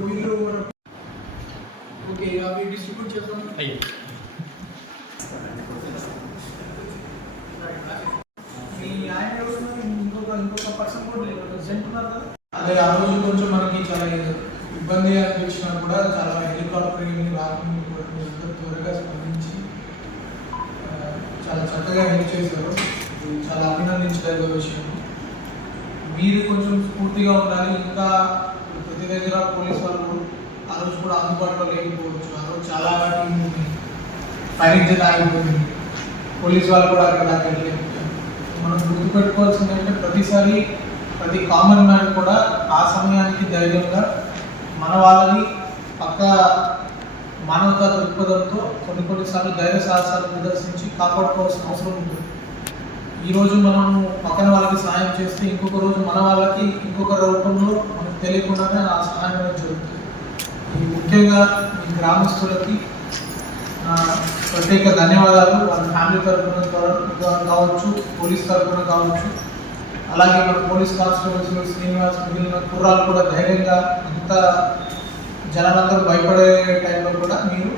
వీళ్ళు ఓకే అవి డిస్ట్రిబ్యూట్ అయ్యి మీ ఆయన ఇంకొక ఇంకొక పర్సన్ కూడా ఉన్నారు కదా అదే ఆ రోజు కొంచెం మనకి చాలా ఇబ్బంది అనిపించినా కూడా చాలా హెలికాప్టర్ రాకుండా త్వరగా స్పందించి చాలా చక్కగా హెల్ప్ చేశారు. చాలా అభినందించదగ్గ విషయం. మీరు కొంచెం స్ఫూర్తిగా ఉండాలి. ఇంకా ప్రతి దగ్గర పోలీస్ వాళ్ళు ఆ రోజు కూడా అందుబాటులో లేకపోవచ్చు ఆ చాలా టీం ఉంది ఆగిపోయింది పోలీస్ వాళ్ళు కూడా అక్కడ దాకా వెళ్ళలేదు మనం గుర్తుపెట్టుకోవాల్సింది అంటే ప్రతిసారి ప్రతి కామన్ మ్యాన్ కూడా ఆ సమయానికి ధైర్యంగా మన వాళ్ళని పక్క మానవతా దృక్పథంతో కొన్ని కొన్నిసార్లు ధైర్య సాహసాలు ప్రదర్శించి కాపాడుకోవాల్సిన అవసరం ఉంటుంది ఈరోజు మనం పక్కన వాళ్ళకి సహాయం చేస్తే ఇంకొక రోజు మన వాళ్ళకి ఇంకొక రూపంలో మనకు తెలియకుండానే ఆ సహాయం అనేది జరుగుతుంది. ముఖ్యంగా ఈ గ్రామస్తులకి ప్రత్యేక ధన్యవాదాలు. వాళ్ళ ఫ్యామిలీ తరఫున కావచ్చు పోలీస్ తరఫున కావచ్చు. అలాగే మన పోలీస్ కానిస్టేబుల్స్ శ్రీనివాస్ మిగిలిన కుర్రాలు కూడా ధైర్యంగా అంత జనాలందరూ భయపడే టైంలో కూడా మీరు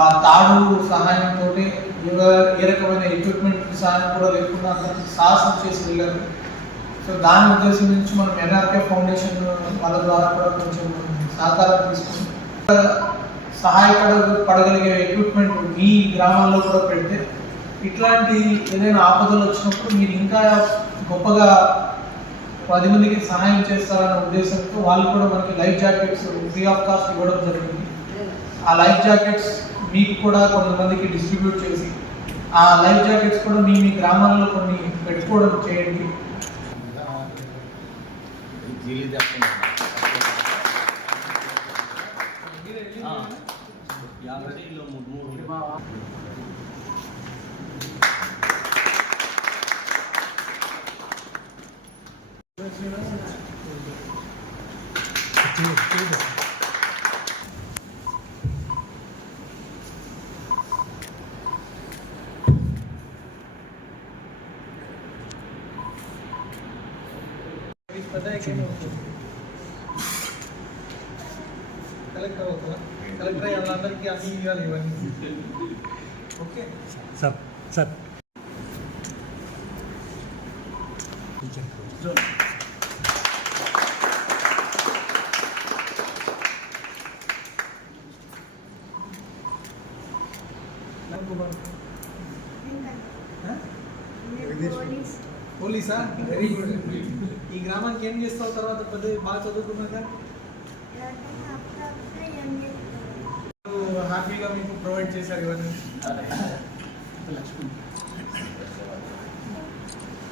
ఆ తాడు సహాయంతో ఏ రకమైన ఎక్విప్మెంట్ సహాయం కూడా లేకుండా అందరికి సాహసం చేసి వెళ్ళారు. సో దాని ఉద్దేశం నుంచి మనం ఎన్ఆర్కే ఫౌండేషన్ వాళ్ళ ద్వారా కూడా కొంచెం సహకారం తీసుకుంటాం సహాయపడ పడగలిగే ఎక్విప్మెంట్ మీ గ్రామాల్లో కూడా పెడితే ఇట్లాంటి ఏదైనా ఆపదలు వచ్చినప్పుడు మీరు ఇంకా గొప్పగా పది మందికి సహాయం చేస్తారన్న ఉద్దేశంతో వాళ్ళు కూడా మనకి life jackets free of cost ఇవ్వడం జరిగింది. ఆ లైఫ్ జాకెట్స్ మీకు కూడా కొంతమందికి డిస్ట్రిబ్యూట్ చేసి ఆ లైఫ్ జాకెట్స్ కూడా మీ మీ గ్రామాల్లో కొన్ని పెట్టుకోవడం చేయండి. पता है क्या कलेक्ट होगा మూడు కలెక్టర్ అవుతుందా కలెక్టర్ అయ్యి వాళ్ళందరికీ అన్ని ఇవ్వాలి ఇవన్నీ okay sir sir పోలీసా very good ఈ గ్రామానికి ఏం చేస్తావు తర్వాత పెద్ద బాగా చదువుకున్నాక హ్యాపీగా మీకు ప్రొవైడ్ చేశారు ఇవన్నీ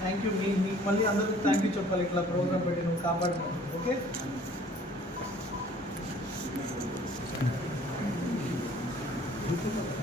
థ్యాంక్ యూ మీ మీకు మళ్ళీ అందరికీ థ్యాంక్ యూ చెప్పాలి. ఇట్లా ప్రోగ్రామ్ పెట్టి నువ్వు కాపాడుతున్నావు ఓకే Thank